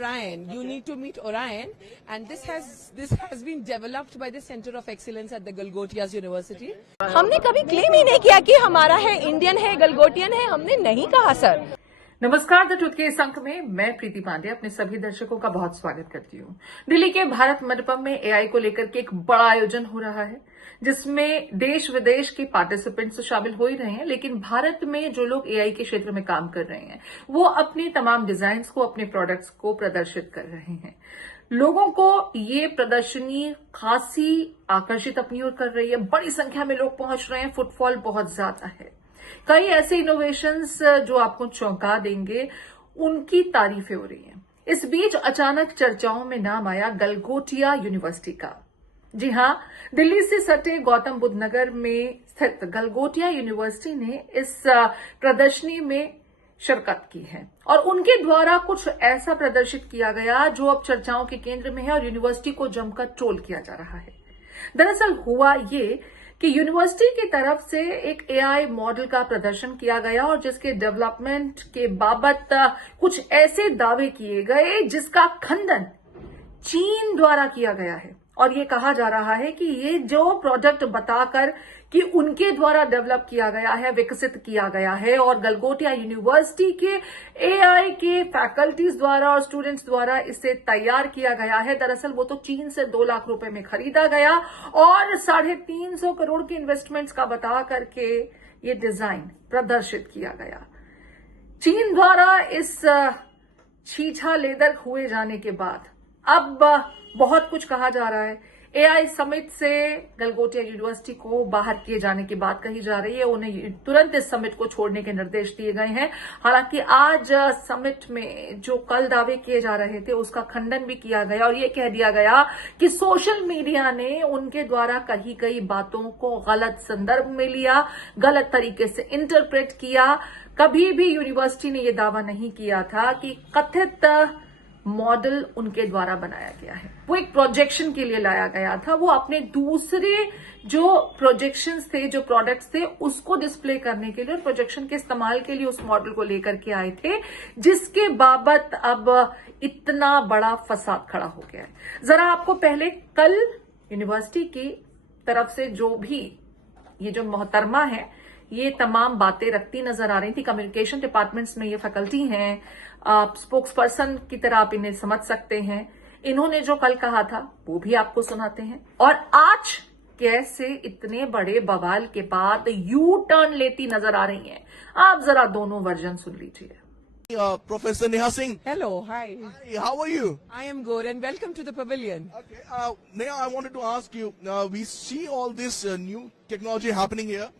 Orion. You need to meet Orion, and this has been developed by the Center of Excellence at the Galgotias University. हमने कभी claim ही नहीं किया कि हमारा है, इंडियन है, गलगोटियन है, हमने नहीं कहा सर। नमस्कार, द ट्रुथ के इस अंक में मैं प्रीति पांडे अपने सभी दर्शकों का बहुत स्वागत करती हूँ। दिल्ली के भारत मंडपम में एआई को लेकर के एक बड़ा आयोजन हो रहा है, जिसमें देश विदेश के पार्टिसिपेंट्स तो शामिल हो ही रहे हैं, लेकिन भारत में जो लोग एआई के क्षेत्र में काम कर रहे हैं वो अपने तमाम डिजाइन्स को, अपने प्रोडक्ट्स को प्रदर्शित कर रहे हैं। लोगों को ये प्रदर्शनी खासी आकर्षित अपनी ओर कर रही है। बड़ी संख्या में लोग पहुंच रहे हैं, फुटफॉल बहुत ज्यादा है। कई ऐसे इनोवेशंस जो आपको चौंका देंगे, उनकी तारीफें हो रही हैं। इस बीच अचानक चर्चाओं में नाम आया गलगोटिया यूनिवर्सिटी का। जी हां, दिल्ली से सटे गौतम बुद्ध नगर में स्थित गलगोटिया यूनिवर्सिटी ने इस प्रदर्शनी में शिरकत की है और उनके द्वारा कुछ ऐसा प्रदर्शित किया गया जो अब चर्चाओं के केंद्र में है और यूनिवर्सिटी को जमकर ट्रोल किया जा रहा है। दरअसल हुआ ये कि यूनिवर्सिटी की तरफ से एक एआई मॉडल का प्रदर्शन किया गया और जिसके डेवलपमेंट के बाबत कुछ ऐसे दावे किए गए जिसका खंडन चीन द्वारा किया गया है। और ये कहा जा रहा है कि ये जो प्रोडक्ट बताकर कि उनके द्वारा डेवलप किया गया है, विकसित किया गया है और गलगोटिया यूनिवर्सिटी के एआई के फैकल्टीज द्वारा और स्टूडेंट्स द्वारा इसे तैयार किया गया है। दरअसल वो तो चीन से 2 लाख रुपए में खरीदा गया और 350 करोड़ के इन्वेस्टमेंट्स का बता करके ये डिजाइन प्रदर्शित किया गया। चीन द्वारा इस छीछा लेदर हुए जाने के बाद अब बहुत कुछ कहा जा रहा है। एआई समिट से गलगोटिया यूनिवर्सिटी को बाहर किए जाने की बात कही जा रही है। उन्हें तुरंत इस समिट को छोड़ने के निर्देश दिए गए हैं। हालांकि आज समिट में जो कल दावे किए जा रहे थे उसका खंडन भी किया गया और ये कह दिया गया कि सोशल मीडिया ने उनके द्वारा कही गई बातों को गलत संदर्भ में लिया, गलत तरीके से इंटरप्रेट किया। कभी भी यूनिवर्सिटी ने यह दावा नहीं किया था कि कथित मॉडल उनके द्वारा बनाया गया है। वो एक प्रोजेक्शन के लिए लाया गया था। वो अपने दूसरे जो प्रोजेक्शंस थे, जो प्रोडक्ट्स थे, उसको डिस्प्ले करने के लिए और प्रोजेक्शन के इस्तेमाल के लिए उस मॉडल को लेकर के आए थे, जिसके बाबत अब इतना बड़ा फसाद खड़ा हो गया है। जरा आपको पहले कल यूनिवर्सिटी की तरफ से जो भी ये जो मोहतरमा है, ये तमाम बातें रखती नजर आ रही थी। कम्युनिकेशन डिपार्टमेंट्स में ये फैकल्टी हैं, स्पोक्स पर्सन की तरह आप इन्हें समझ सकते हैं। इन्होंने जो कल कहा था वो भी आपको सुनाते हैं और आज कैसे इतने बड़े बवाल के बाद यू टर्न लेती नजर आ रही हैं। आप जरा दोनों वर्जन सुन लीजिए। Professor Neha Singh. Hello, hi. Hi, how are you? I am good and welcome to the pavilion. Okay, Neha, I wanted to ask you, we see all this new technology happening here.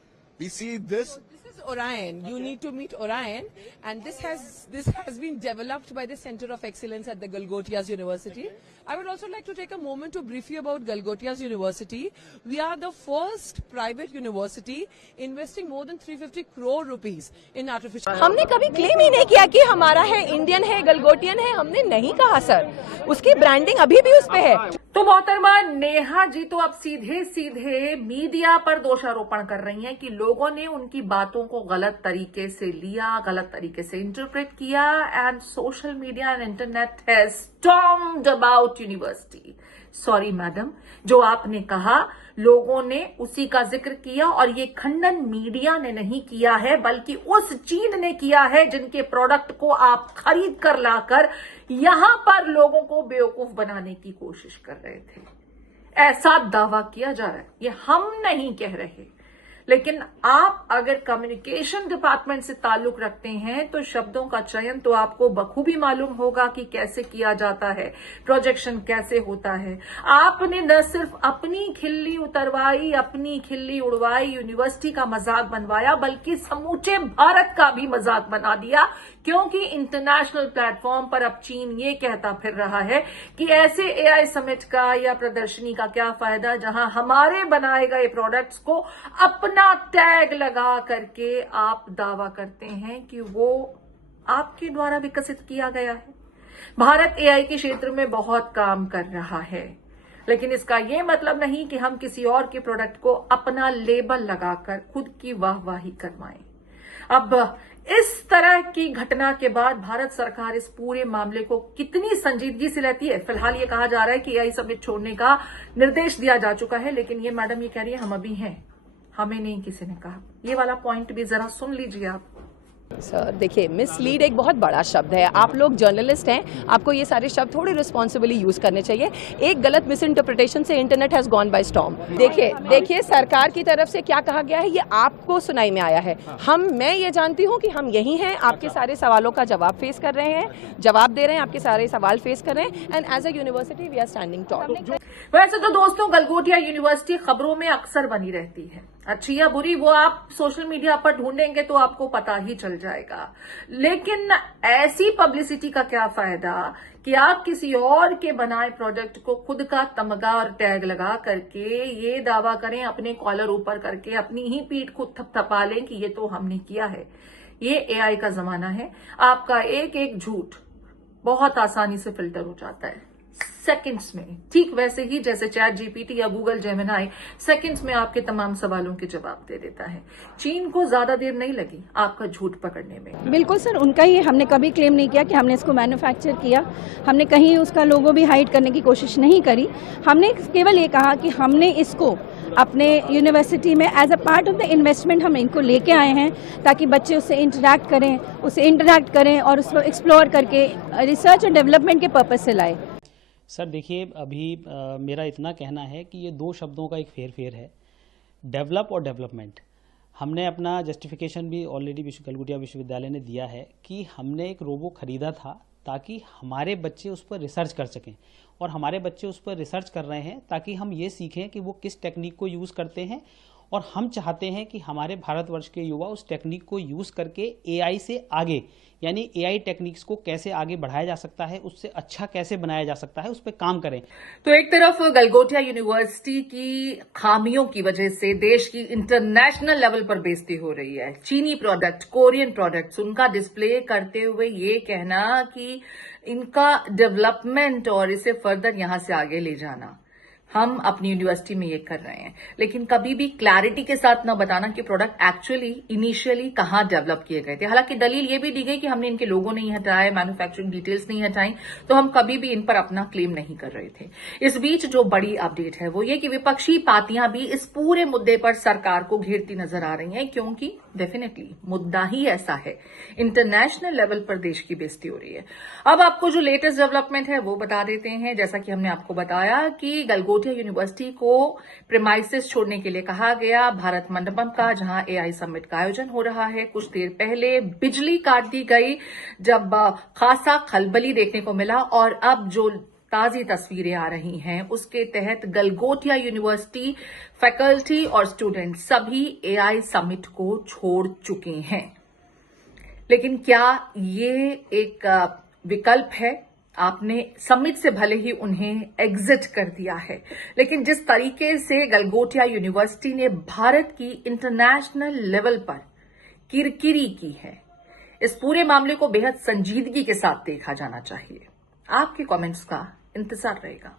We see this. This is Orion. You need to meet Orion, and this has been developed by the Center of Excellence at the Galgotias University. I would also like to take a moment to brief you about Galgotias University. We are the first private university investing more than 350 crore rupees in artificial. हमने कभी claim ही नहीं किया कि हमारा है, Indian है, गलगोटियन है, हमने नहीं कहा सर। उसकी ब्रांडिंग अभी भी उस पे है। तो मोहतरमा नेहा जी तो अब सीधे सीधे मीडिया पर दोषारोपण कर रही हैं कि लोगों ने उनकी बातों को गलत तरीके से लिया, गलत तरीके से इंटरप्रेट किया and social media and internet has stormed about university. Sorry madam, जो आपने कहा लोगों ने उसी का जिक्र किया और ये खंडन मीडिया ने नहीं किया है बल्कि उस चीन ने किया है जिनके प्रोडक्ट को आप खरीद कर लाकर यहां पर लोगों को बेवकूफ बनाने की कोशिश कर रहे थे। ऐसा दावा किया जा रहा है, ये हम नहीं कह रहे। लेकिन आप अगर कम्युनिकेशन डिपार्टमेंट से ताल्लुक रखते हैं तो शब्दों का चयन तो आपको बखूबी मालूम होगा कि कैसे किया जाता है, प्रोजेक्शन कैसे होता है। आपने न सिर्फ अपनी खिल्ली उतरवाई, अपनी खिल्ली उड़वाई, यूनिवर्सिटी का मजाक बनवाया, बल्कि समूचे भारत का भी मजाक बना दिया, क्योंकि इंटरनेशनल प्लेटफॉर्म पर अब चीन ये कहता फिर रहा है कि ऐसे एआई समिट का या प्रदर्शनी का क्या फायदा जहां हमारे बनाए गए प्रोडक्ट्स को अपना टैग लगा करके आप दावा करते हैं कि वो आपके द्वारा विकसित किया गया है। भारत एआई के क्षेत्र में बहुत काम कर रहा है, लेकिन इसका यह मतलब नहीं कि हम किसी और के प्रोडक्ट को अपना लेबल लगाकर खुद की वाहवाही करवाएं। अब इस तरह की घटना के बाद भारत सरकार इस पूरे मामले को कितनी संजीदगी से लेती है? फिलहाल ये कहा जा रहा है कि एआई समिट छोड़ने का निर्देश दिया जा चुका है, लेकिन ये मैडम ये कह रही है हम अभी हैं, हमें नहीं किसी ने कहा। ये वाला पॉइंट भी जरा सुन लीजिए आप। सर देखिए, मिसलीड एक बहुत बड़ा शब्द है। आप लोग जर्नलिस्ट हैं, आपको ये सारे शब्द थोड़े रिस्पॉन्सिबली यूज करने चाहिए। एक गलत मिस इंटरप्रिटेशन से internet has gone by storm. देखिए सरकार की तरफ से क्या कहा गया है ये आपको सुनाई में आया है। मैं ये जानती हूँ कि हम यही हैं, आपके सारे सवालों का जवाब फेस कर रहे हैं, जवाब दे रहे हैं, आपके सारे सवाल फेस कर रहे हैं, and as a university we are standing tall. वैसे तो दोस्तों गलगोटिया यूनिवर्सिटी खबरों में अक्सर बनी रहती है, अच्छी या बुरी वो आप सोशल मीडिया पर ढूंढेंगे तो आपको पता ही चल जाएगा। लेकिन ऐसी पब्लिसिटी का क्या फायदा कि आप किसी और के बनाए प्रोजेक्ट को खुद का तमगा और टैग लगा करके ये दावा करें, अपने कॉलर ऊपर करके अपनी ही पीठ खुद थपथपा लें कि ये तो हमने किया है। ये एआई का जमाना है, आपका एक एक झूठ बहुत आसानी से फिल्टर हो जाता है सेकंड्स में, ठीक वैसे ही जैसे चैट जीपीटी या गूगल जेमिनाई सेकंड्स में आपके तमाम सवालों के जवाब दे देता है। चीन को ज्यादा देर नहीं लगी आपका झूठ पकड़ने में। बिल्कुल सर, उनका ही, हमने कभी क्लेम नहीं किया कि हमने इसको मैन्युफैक्चर किया, हमने कहीं उसका लोगो भी हाइड करने की कोशिश नहीं करी। हमने केवल ये कहा कि हमने इसको अपने यूनिवर्सिटी में as a part of the investment हम इनको लेके आए हैं ताकि बच्चे उससे इंटरैक्ट करें और उसको एक्सप्लोर करके रिसर्च और डेवलपमेंट के पर्पज से लाए। सर देखिए, अभी मेरा इतना कहना है कि ये दो शब्दों का एक फेर है, डेवलप और डेवलपमेंट। हमने अपना जस्टिफिकेशन भी ऑलरेडी गलगोटिया विश्वविद्यालय ने दिया है कि हमने एक रोबो खरीदा था ताकि हमारे बच्चे उस पर रिसर्च कर सकें, और हमारे बच्चे उस पर रिसर्च कर रहे हैं ताकि हम ये सीखें कि वो किस टेक्निक को यूज़ करते हैं, और हम चाहते हैं कि हमारे भारतवर्ष के युवा उस टेक्निक को यूज़ करके एआई से आगे, यानी एआई टेक्निक्स को कैसे आगे बढ़ाया जा सकता है, उससे अच्छा कैसे बनाया जा सकता है, उस पर काम करें। तो एक तरफ गलगोटिया यूनिवर्सिटी की खामियों की वजह से देश की इंटरनेशनल लेवल पर बेइज्जती हो रही है। चीनी प्रोडक्ट, कोरियन प्रोडक्ट्स, उनका डिस्प्ले करते हुए ये कहना कि इनका डेवलपमेंट और इसे फर्दर यहां से आगे ले जाना, हम अपनी यूनिवर्सिटी में ये कर रहे हैं, लेकिन कभी भी क्लैरिटी के साथ न बताना कि प्रोडक्ट एक्चुअली इनिशियली कहां डेवलप किए गए थे। हालांकि दलील ये भी दी गई कि हमने इनके लोगो नहीं हटाए, मैन्युफैक्चरिंग डिटेल्स नहीं हटाई, तो हम कभी भी इन पर अपना क्लेम नहीं कर रहे थे। इस बीच जो बड़ी अपडेट है वो ये कि विपक्षी पार्टियां भी इस पूरे मुद्दे पर सरकार को घेरती नजर आ रही हैं, क्योंकि डेफिनेटली मुद्दा ही ऐसा है, इंटरनेशनल लेवल पर देश की बेइज्जती हो रही है। अब आपको जो लेटेस्ट डेवलपमेंट है वो बता देते हैं। जैसा कि हमने आपको बताया कि गलगोटिया यूनिवर्सिटी को प्रेमाइसेस छोड़ने के लिए कहा गया भारत मंडपम का, जहां एआई समिट का आयोजन हो रहा है। कुछ देर पहले बिजली काट दी गई, जब खासा खलबली देखने को मिला, और अब जो ताजी तस्वीरें आ रही हैं उसके तहत गलगोटिया यूनिवर्सिटी फैकल्टी और स्टूडेंट सभी एआई समिट को छोड़ चुके हैं। लेकिन क्या ये एक विकल्प है? आपने समिट से भले ही उन्हें एग्जिट कर दिया है, लेकिन जिस तरीके से गलगोटिया यूनिवर्सिटी ने भारत की इंटरनेशनल लेवल पर किरकिरी की है, इस पूरे मामले को बेहद संजीदगी के साथ देखा जाना चाहिए। आपके कमेंट्स का इंतजार रहेगा।